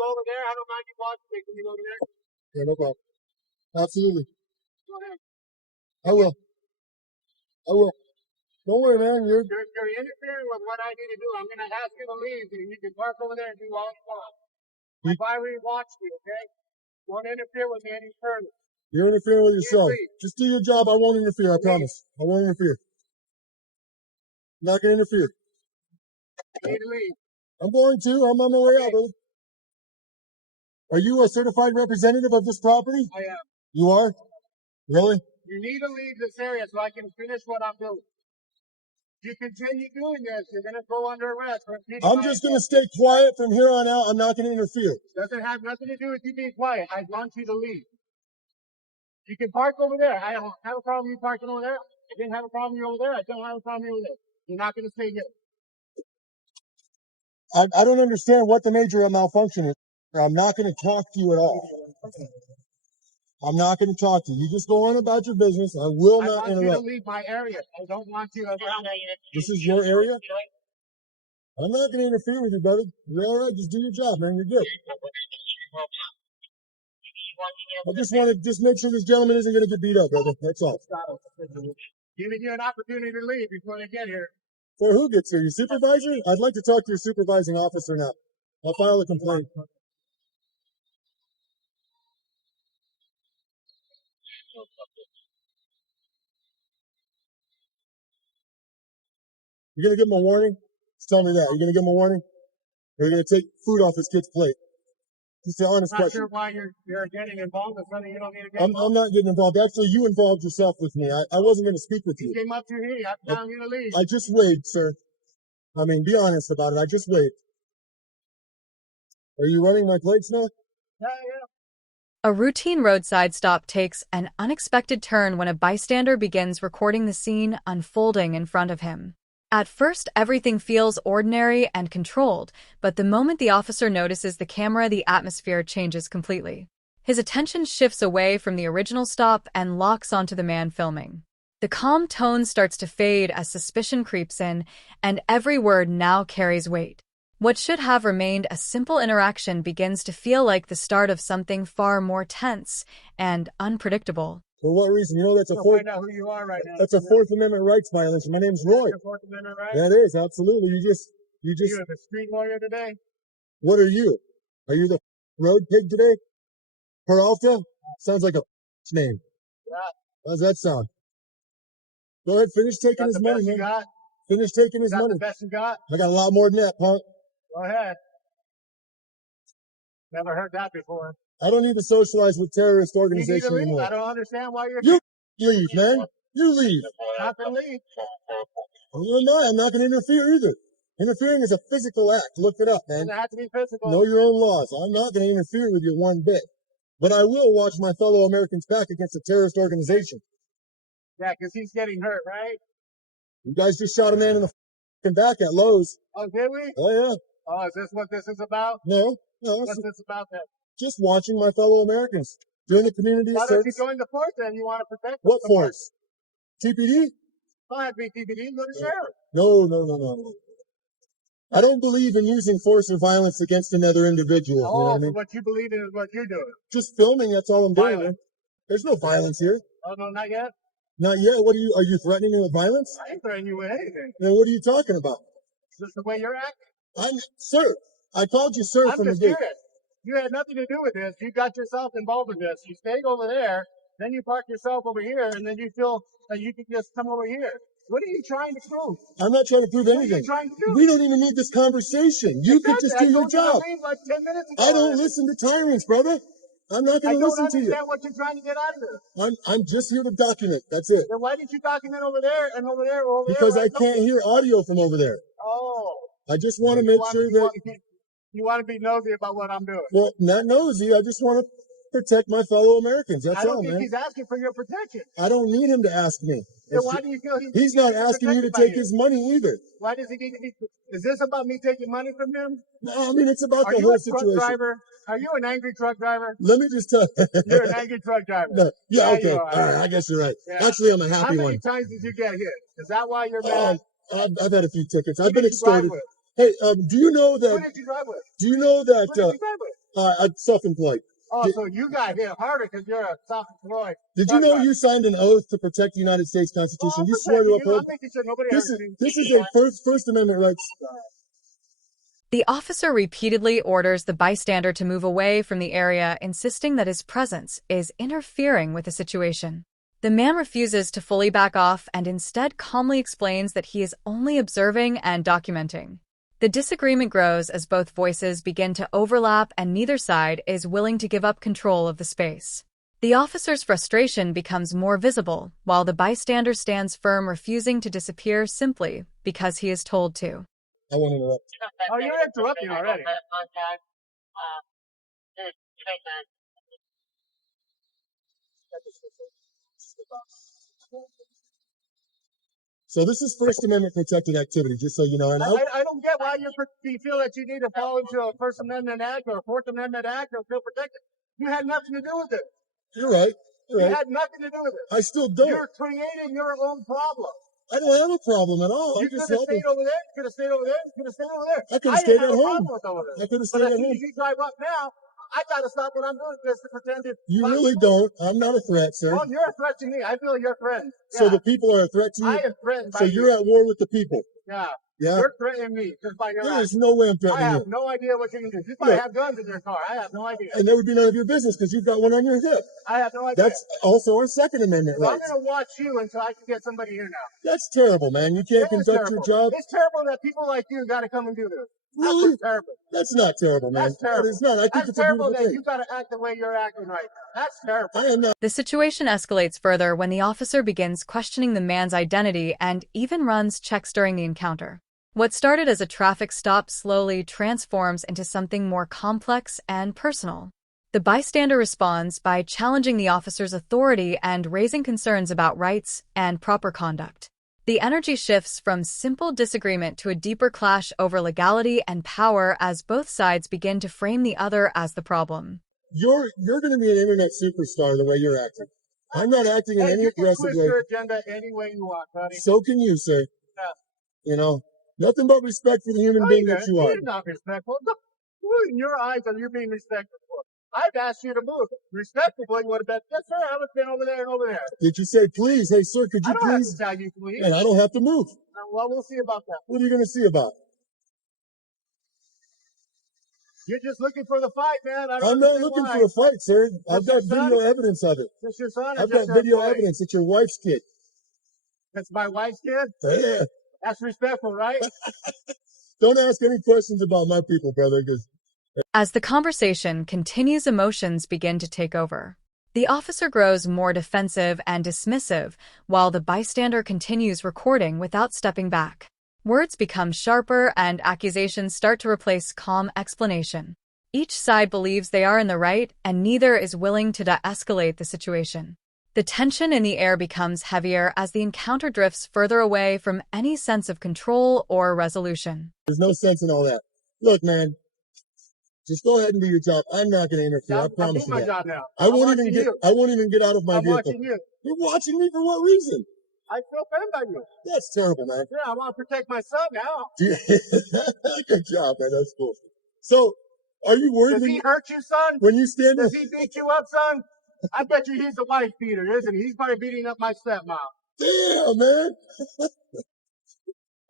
go over there? I don't mind you watching me. Can you go over there? Yeah, no problem. Absolutely. Go ahead. I will. I will. Don't worry, man. You're interfering with what I need to do. I'm going to ask you to leave. You can park over there and do all you want. If I really watch you, okay? Don't interfere with me any further. You're interfering with yourself. Just do your job. I won't interfere. I promise. I won't interfere. I'm not going to interfere. You need to leave. I'm going to. I'm on my way out, brother. Are you a certified representative of this property? I am. You are? Really? You need to leave this area so I can finish what I'm doing. If you continue doing this, you're going to go under arrest. I'm just going to stay quiet from here on out. I'm not going to interfere. Doesn't have nothing to do with you being quiet. I want you to leave. You can park over there. I don't have a problem with you parking over there. I didn't have a problem with you over there. I don't have a problem with you over there. You're not going to stay here. I don't understand what the major malfunction is. I'm not going to talk to you at all. I'm not going to talk to you. You just go on about your business. I will not interrupt. I want you to leave my area. I don't want you around. This is your area? I'm not going to interfere with you, brother. You're all right. Just do your job, man. You're good. I just want to make sure this gentleman isn't going to get beat up, brother. That's all. Giving you an opportunity to leave before they get here. For who gets here? Your supervisor? I'd like to talk to your supervising officer now. I'll file a complaint. You're going to give him a warning? Just tell me that. You're going to give him a warning? Or you're going to take food off his kid's plate? Just an honest question. I'm not sure why you're getting involved with something you don't need to get involved. I'm not getting involved. Actually, you involved yourself with me. I wasn't going to speak with you. You came up to here. I'm telling you to leave. I just waved, sir. I mean, be honest about it. I just waved. Are you running my plates now? Yeah. A routine roadside stop takes an unexpected turn when a bystander begins recording the scene unfolding in front of him. At first, everything feels ordinary and controlled, but the moment the officer notices the camera, the atmosphere changes completely. His attention shifts away from the original stop and locks onto the man filming. The calm tone starts to fade as suspicion creeps in, and every word now carries weight. What should have remained a simple interaction begins to feel like the start of something far more tense and unpredictable. For what reason? You know that's a find out who you are right now. That's a Fourth Amendment rights violation. My name's Roy. Fourth Amendment rights? That is, absolutely. You just. You the street lawyer today? What are you? Are you the road pig today? Peralta? Sounds like a name. Yeah. How does that sound? Go ahead, finish taking his money, man. Got? Finish taking his money. The best you got? I got a lot more than that, punk. Go ahead. Never heard that before. I don't need to socialize with terrorist organizations anymore. I don't understand why you're... You leave, man. You leave. Not to leave. I'm not going to interfere either. Interfering is a physical act. Look it up, man. It doesn't have to be physical. Know your own laws. I'm not going to interfere with you one bit. But I will watch my fellow Americans back against a terrorist organization. Yeah, because he's getting hurt, right? You guys just shot a man in the back at Lowe's. Oh, did we? Oh, yeah. Oh, is this what this is about? No. What's this about then? Just watching my fellow Americans. Doing the community service. Why don't you join the force then? You want to protect what force? TPD? Don't have to be TPD. Go to sheriff. No. I don't believe in using force or violence against another individual. Oh, you know what I mean? What you believe in is what you're doing. Just filming, that's all I'm doing. Man. There's no violence here. Oh, no, not yet? Not yet? Are you threatening me with violence? I ain't threatening you with anything. Then what are you talking about? Is this the way you're acting? Sir, I called you sir from the gate. You had nothing to do with this. You got yourself involved in this. You stayed over there, then you park yourself over here, and then you feel that you can just come over here. What are you trying to prove? I'm not trying to prove anything. What are you trying to do? We don't even need this conversation. You could just do your job. Like 10 minutes ago. I don't listen to tyrants, brother. I'm not going to listen to you. I don't understand what you're trying to get out of this. I'm just here to document. That's it. Then why didn't you document over there and over there or over there? Because I can't hear audio from over there. Oh. I just want to make sure that... You want to be nosy about what I'm doing. Well, not nosy. I just want to protect my fellow Americans. That's all, man. I don't think he's asking for your protection. I don't need him to ask me. Then why do you feel he's not asking you to take his money either? Why does he need to be? Is this about me taking money from him? No, I mean, it's about the whole situation. Truck driver? Are you an angry truck driver? Let me just tell you. You're an angry truck driver. No, yeah, okay. All right, I guess you're right. Yeah. Actually, I'm a happy one. How many times did you get hit? Is that why you're mad? I've had a few tickets. I've been extorted. Hey, do you know that? Who did you drive with? Do you know that? Who did you drive with? I'm self-employed. Oh, so you got hit harder because you're a self-employed. Did you know you signed an oath to protect the United States Constitution? I'm You swore to protecting you. uphold. I'm making sure nobody This hurts is you. this is a First Amendment rights. The officer repeatedly orders the bystander to move away from the area, insisting that his presence is interfering with the situation. The man refuses to fully back off and instead calmly explains that he is only observing and documenting. The disagreement grows as both voices begin to overlap and neither side is willing to give up control of the space. The officer's frustration becomes more visible, while the bystander stands firm, refusing to disappear simply because he is told to. I want to interrupt. Oh, you're interrupting already. So this is First Amendment protected activity, just so you know. And I don't get why you feel that you need to fall into a First Amendment Act or a Fourth Amendment Act or feel protected. You had nothing to do with it. You're right. You had nothing to do with it. I still don't. You're creating your own problem. I don't have a problem at all. You could have stayed over there. You could have stayed over there. You could have stayed over there. I could have stayed at home. I could have stayed at home. But as you drive up now, I got to stop what I'm doing just to pretend it's... You really don't. I'm not a threat, sir. Well, you're a threat to me. I feel you're a threat. So the people are a threat to you? I am threatened by So you're at war with the people? Yeah. Yeah? You're threatening me just by your There's no way I'm threatening I you. have no idea what you can do. You might have guns in your car. I have no idea. And that would be none of your business because you've got one on your hip. I have no idea. That's also our Second Amendment So rights. I'm going to watch you until I can get somebody here now. That's terrible, man. You can't conduct your job. It's terrible that people like you got to come and do this. Really? That's terrible. That's not terrible, man. That's terrible. That is not. I think That's it's a terrible beautiful that thing. you got to act the way you're acting right. That's terrible. I am not. The situation escalates further when the officer begins questioning the man's identity and even runs checks during the encounter. What started as a traffic stop slowly transforms into something more complex and personal. The bystander responds by challenging the officer's authority and raising concerns about rights and proper conduct. The energy shifts from simple disagreement to a deeper clash over legality and power as both sides begin to frame the other as the problem. You're going to be an internet superstar the way you're acting. I'm not acting in any aggressive way. You can twist your agenda any way you want, buddy. So can you, sir. Yeah. You know, nothing but respect for the human being that you are. You're not respectful. Who in your eyes are you being respectful for? I've asked you to move. Respectfully would have been, yes, sir, I would have been over there and over there. Did you say, please? Hey, sir, could you I don't please? have to tell you, please. And I don't have to move. Well, we'll see about that. What are you going to see about? You're just looking for the fight, man. I'm not looking for a fight, sir. I've got video evidence of it. Is your son? I've got video evidence. It's your wife's kid. That's my wife's kid? Yeah. That's respectful, right? Don't ask any questions about my people, brother, because... As the conversation continues, emotions begin to take over. The officer grows more defensive and dismissive, while the bystander continues recording without stepping back. Words become sharper and accusations start to replace calm explanation. Each side believes they are in the right, and neither is willing to de-escalate the situation. The tension in the air becomes heavier as the encounter drifts further away from any sense of control or resolution. There's no sense in all that. Look, man, just go ahead and do your job. I'm not going to interfere. I promise you that. I'm doing my job now. I won't even get out of my vehicle. Watching you. You're watching me for what reason? I feel offended by you. That's terrible, man. Yeah, I want to protect my son now. Good job, man. That's cool. So, are you worried? Does he hurt you, son? When you stand Does he beat you up, son? I bet you he's a wife beater, isn't he? He's probably beating up my stepmom. Damn, man.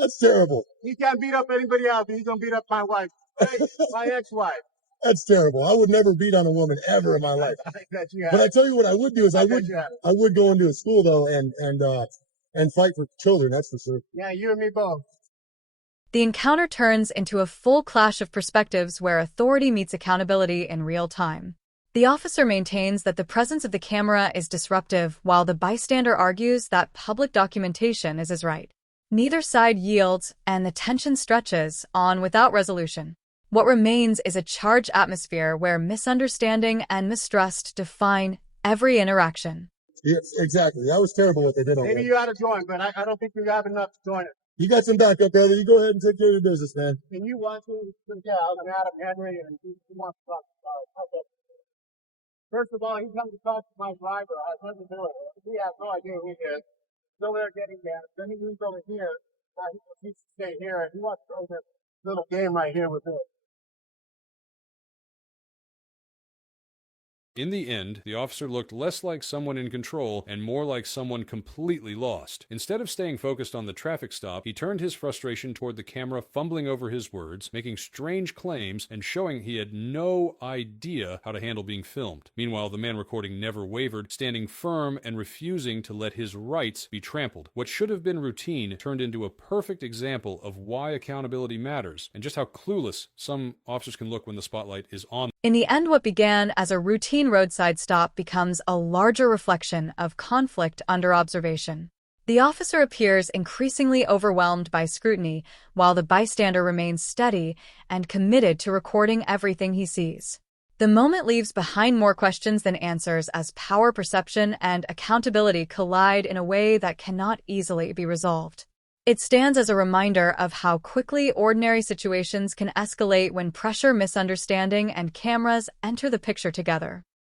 That's terrible. He can't beat up anybody else, but he's going to beat up my wife. Right? My ex-wife. That's terrible. I would never beat on a woman ever in my life. I bet you have. But I tell you what I would do is I would go into a school though and fight for children, that's for sure. Yeah, you and me both. The encounter turns into a full clash of perspectives where authority meets accountability in real time. The officer maintains that the presence of the camera is disruptive, while the bystander argues that public documentation is his right. Neither side yields, and the tension stretches on without resolution. What remains is a charged atmosphere where misunderstanding and mistrust define every interaction. Yes, exactly. That was terrible what they did over there. Maybe you ought to join, but I don't think you have enough to join it. You got some backup, brother. You go ahead and take care of your business, man. And you want to, yeah, I'm Adam Henry, and he wants to talk about it. Okay. First of all, he comes to talk to my driver. I was to do it. He has no idea who he is. Still there getting damaged. Then he moves over here. He needs to stay here, and he wants to play this little game right here with him. In the end, the officer looked less like someone in control and more like someone completely lost. Instead of staying focused on the traffic stop, he turned his frustration toward the camera, fumbling over his words, making strange claims, and showing he had no idea how to handle being filmed. Meanwhile, the man recording never wavered, standing firm and refusing to let his rights be trampled. What should have been routine turned into a perfect example of why accountability matters, and just how clueless some officers can look when the spotlight is on. In the end, what began as a routine roadside stop becomes a larger reflection of conflict under observation. The officer appears increasingly overwhelmed by scrutiny, while the bystander remains steady and committed to recording everything he sees. The moment leaves behind more questions than answers as power perception and accountability collide in a way that cannot easily be resolved. It stands as a reminder of how quickly ordinary situations can escalate when pressure, misunderstanding, and cameras enter the picture together.